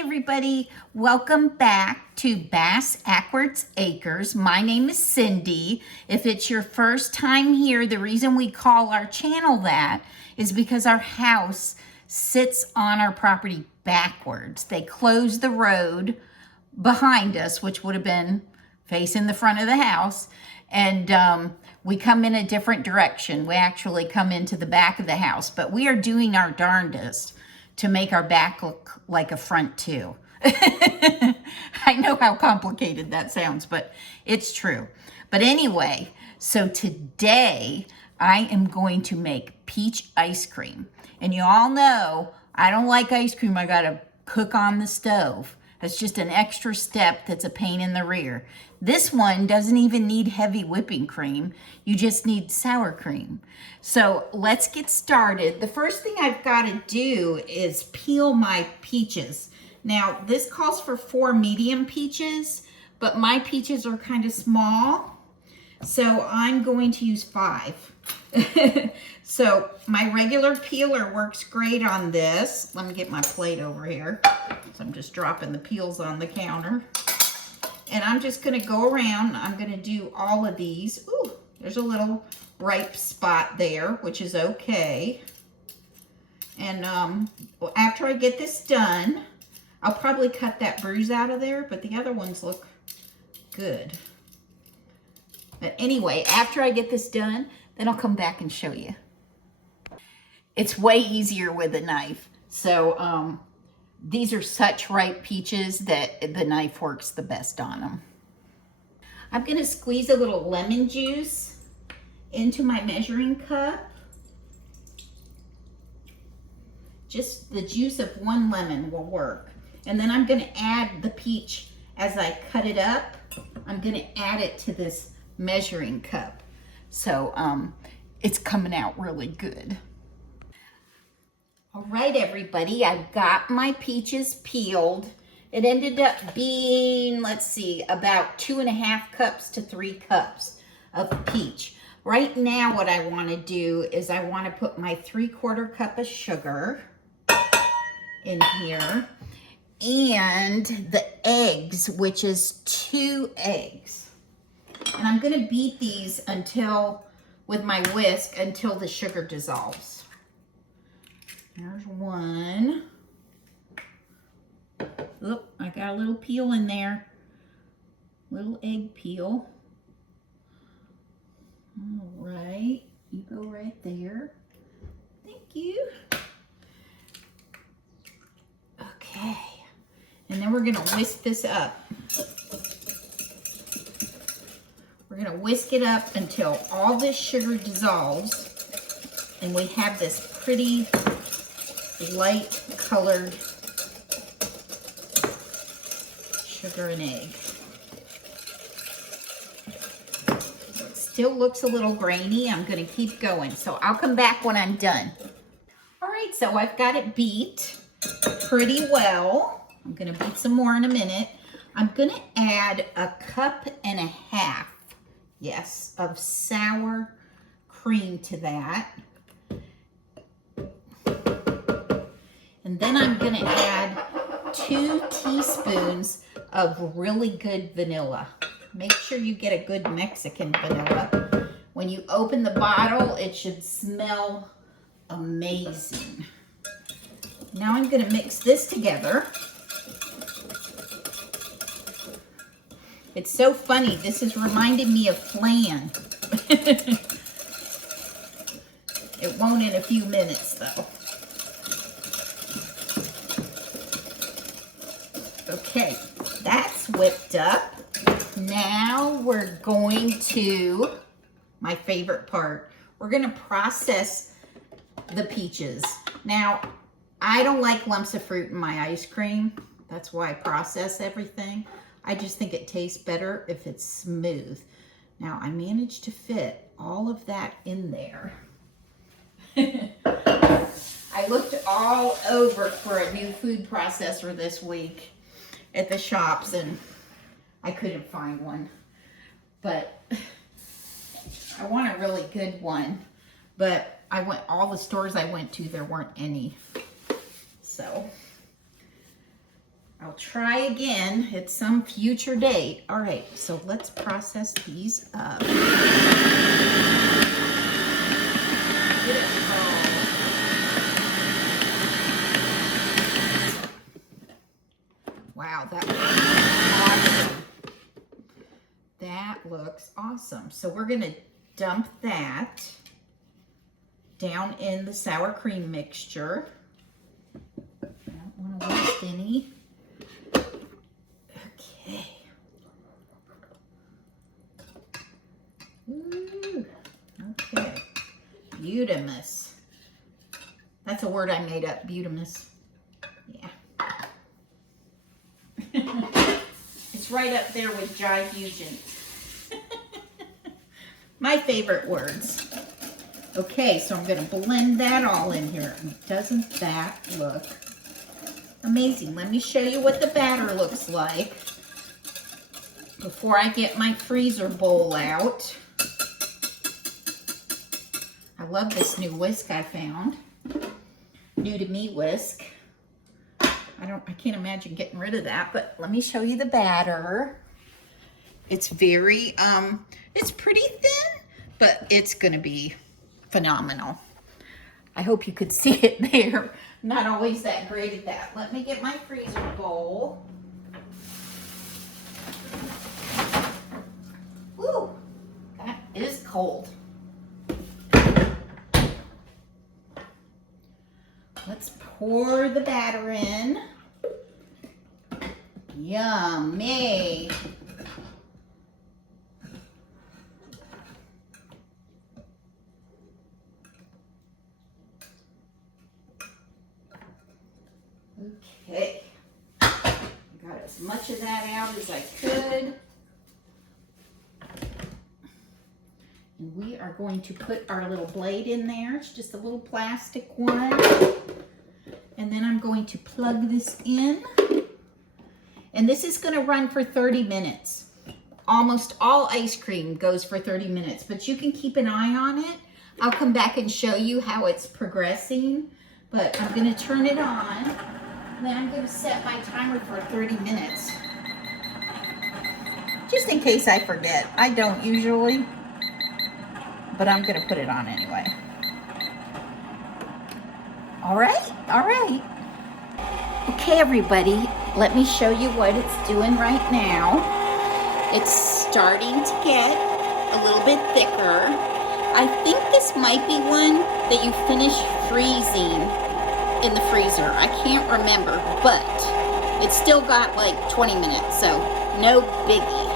everybody. Welcome back to Bass Ackwards Acres. My name is Cindy. If it's your first time here, the reason we call our channel that is because our house sits on our property backwards. They closed the road behind us, which would have been facing the front of the house, and we come in a different direction. We actually come into the back of the house, but we are doing our darndest to make our back look like a front too. I know how complicated that sounds, but it's true. But anyway, so today I am going to make peach ice cream. And you all know I don't like ice cream I gotta cook on the stove. That's just an extra step that's a pain in the rear. This one doesn't even need heavy whipping cream. You just need sour cream. So let's get started. The first thing I've got to do is peel my peaches. Now this calls for 4 medium peaches, but my peaches are kind of small, so I'm going to use 5. So my regular peeler works great on this. Let me get my plate over here. So I'm just dropping the peels on the counter. And I'm just gonna go around. I'm gonna do all of these. Ooh, there's a little ripe spot there, which is okay. And after I get this done, I'll probably cut that bruise out of there, but the other ones look good. But anyway, after I get this done, then I'll come back and show you. It's way easier with a knife. So these are such ripe peaches that the knife works the best on them. I'm gonna squeeze a little lemon juice into my measuring cup. Just the juice of 1 lemon will work. And then I'm gonna add the peach as I cut it up. I'm gonna add it to this measuring cup. So it's coming out really good. All right, everybody, I've got my peaches peeled. It ended up being, let's see, about 2.5 cups to 3 cups of peach. Right now, what I want to do is I want to put my 3/4 cup of sugar in here and the eggs, which is 2 eggs. And I'm going to beat these with my whisk until the sugar dissolves. There's 1. Oop, I got a little peel in there. Little egg peel. All right, you go right there. Thank you. Okay, and then we're gonna whisk this up. We're gonna whisk it up until all this sugar dissolves and we have this pretty light colored sugar and egg. It still looks a little grainy. I'm going to keep going. So I'll come back when I'm done. All right, so I've got it beat pretty well. I'm going to beat some more in a minute. I'm going to add 1.5 cups, yes, of sour cream to that. And then I'm going to add 2 teaspoons of really good vanilla. Make sure you get a good Mexican vanilla. When you open the bottle, it should smell amazing. Now I'm going to mix this together. It's so funny. This is reminding me of flan. It won't in a few minutes, though. Okay, that's whipped up. Now we're going to, my favorite part, we're going to process the peaches. Now, I don't like lumps of fruit in my ice cream. That's why I process everything. I just think it tastes better if it's smooth. Now, I managed to fit all of that in there. I looked all over for a new food processor this week at the shops and I couldn't find one, but I want a really good one. But all the stores I went to, there weren't any. So I'll try again at some future date. All right, so let's process these up. Get it rolled. Wow, that looks awesome. That looks awesome. So we're gonna dump that down in the sour cream mixture. I don't want to waste any. Okay. Ooh, okay. Butamus. That's a word I made up, butamus. Yeah. It's right up there with dry fusion. My favorite words. Okay, so I'm going to blend that all in here. Doesn't that look amazing? Let me show you what the batter looks like before I get my freezer bowl out. I love this new whisk I found. New to me whisk. I can't imagine getting rid of that, but let me show you the batter. It's very, it's pretty thin, but it's gonna be phenomenal. I hope you could see it there. Not always that great at that. Let me get my freezer bowl. Woo, that is cold. Let's pour the batter in. Yummy. Okay. Got as much of that out as I could. And we are going to put our little blade in there. It's just a little plastic one. And then I'm going to plug this in. And this is going to run for 30 minutes. Almost all ice cream goes for 30 minutes, but you can keep an eye on it. I'll come back and show you how it's progressing, but I'm going to turn it on. And then I'm going to set my timer for 30 minutes. Just in case I forget. I don't usually, but I'm going to put it on anyway. All right, all right. Okay, everybody, let me show you what it's doing right now. It's starting to get a little bit thicker. I think this might be one that you finish freezing in the freezer. I can't remember, but it's still got like 20 minutes, so no biggie.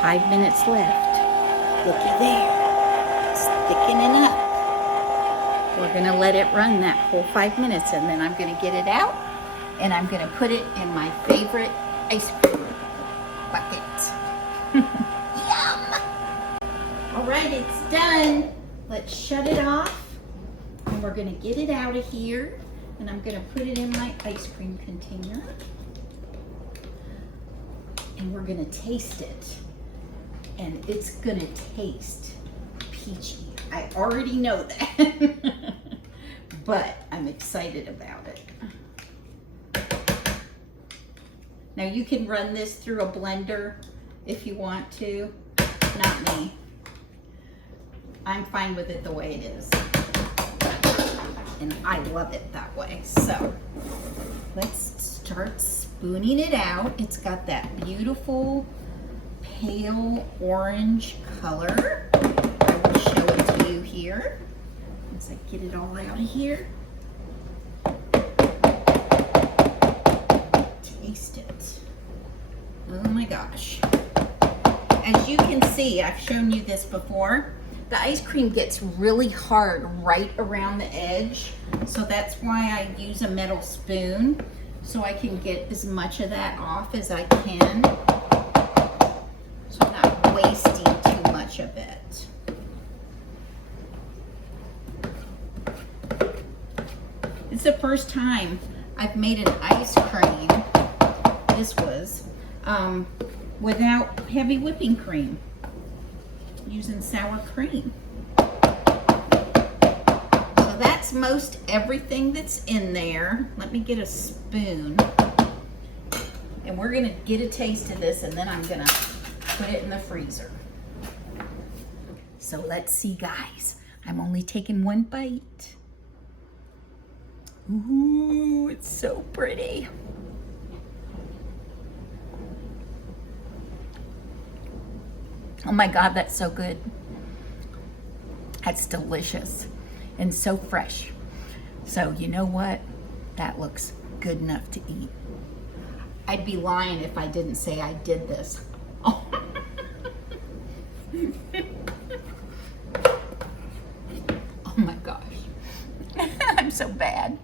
Five minutes left. Looky there, it's thickening up. We're gonna let it run that whole 5 minutes, and then I'm gonna get it out and I'm gonna put it in my favorite ice cream bucket. Yum! All right, it's done. Let's shut it off, and we're gonna get it out of here, and I'm gonna put it in my ice cream container, and we're gonna taste it. And it's gonna taste peachy. I already know that, but I'm excited about it. Now you can run this through a blender if you want to. Not me. I'm fine with it the way it is. And I love it that way. So let's start spooning it out. It's got that beautiful pale orange color. I will show it to you here once I get it all out of here. Taste it. Oh my gosh. As you can see, I've shown you this before, the ice cream gets really hard right around the edge. So that's why I use a metal spoon, so I can get as much of that off as I can. So I'm not wasting too much of it. It's the first time I've made an ice cream, this was, without heavy whipping cream. using sour cream. So that's most everything that's in there. Let me get a spoon. And we're gonna get a taste of this, and then I'm gonna put it in the freezer. So let's see, guys. I'm only taking one bite. Ooh, it's so pretty. Oh my God, that's so good. That's delicious and so fresh. So you know what? That looks good enough to eat. I'd be lying if I didn't say I did this. Oh. Oh my gosh. I'm so bad.